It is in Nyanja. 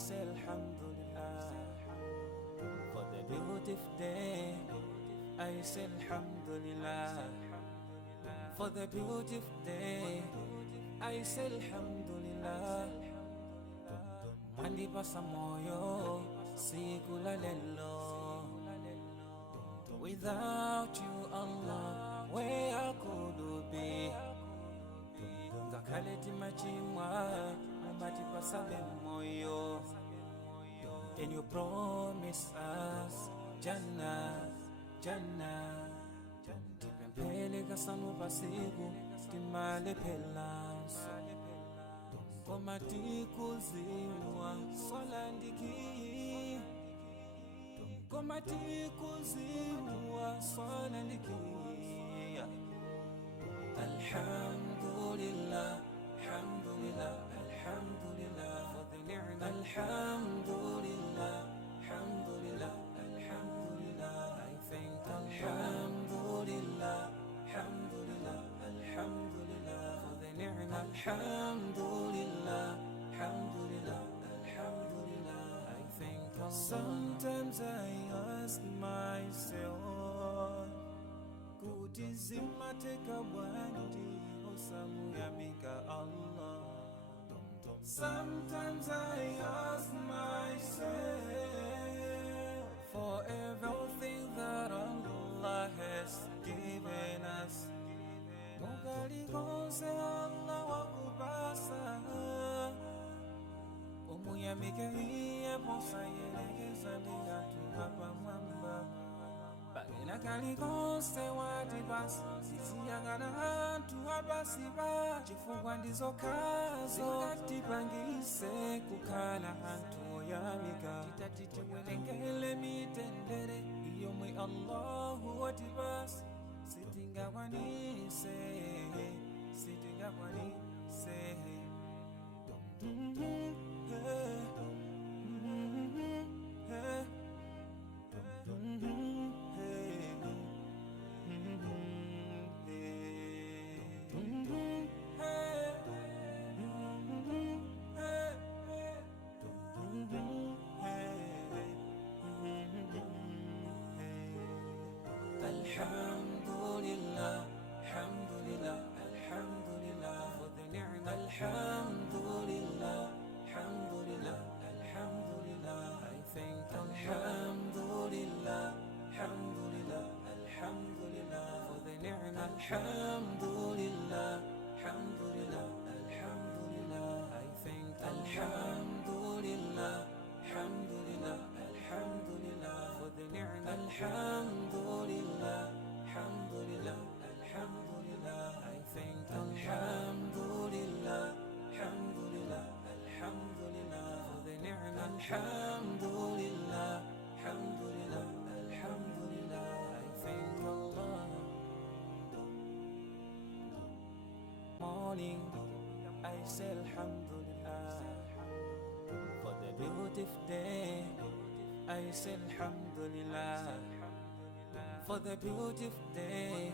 say Alhamdulillah. For the beautiful day, I say Alhamdulillah. For the beautiful day, I say Alhamdulillah. Mandipasa moyo sikula lelo. Without you, Allah, where I could be? Ngakaleti machimwa, mandipasa moyo. And you promise us Jannah, Jannah. Tipempele kasanu pasiku timale pelanso. Komati kuziwa solandiki. Komati kuziwa solandiki. Alhamdulillah, alhamdulillah, alhamdulillah for the ni'mah. Alhamdulillah, alhamdulillah, alhamdulillah. I thank Alhamdulillah, alhamdulillah, alhamdulillah for the ni'mah. Alhamdulillah, alhamdulillah, alhamdulillah. I thank Allah. Sometimes I ask myself, kuti zimateka bwanji osamu yamika Allah. Sometimes I ask myself, for everything that Allah has given us, mugali konse Allah wakupasa. Umuyamike hiye posa yelekeza ndiyatu hapa mwamba. Bagina kali konse watibasi, sisiyagana hantu abasiba. Chifungwa ndizo kazo katipangise kukala hantu oyamika. Titatiti welengele mitendere, iyo mwe Allahu watibasi. Sitingakwanise, sitingakwanise. Alhamdulillah, alhamdulillah, alhamdulillah for the ni'mah. Alhamdulillah, alhamdulillah, alhamdulillah. I thank Alhamdulillah, alhamdulillah, alhamdulillah for the ni'mah. Alhamdulillah, alhamdulillah, alhamdulillah. I thank Alhamdulillah, alhamdulillah, alhamdulillah for the ni'mah. Alhamdulillah, alhamdulillah, alhamdulillah. I thank Alhamdulillah, alhamdulillah, alhamdulillah for the ni'mah. Alhamdulillah, alhamdulillah, alhamdulillah. I thank Allah. Morning, I say Alhamdulillah. For the beautiful day, I say Alhamdulillah. For the beautiful day,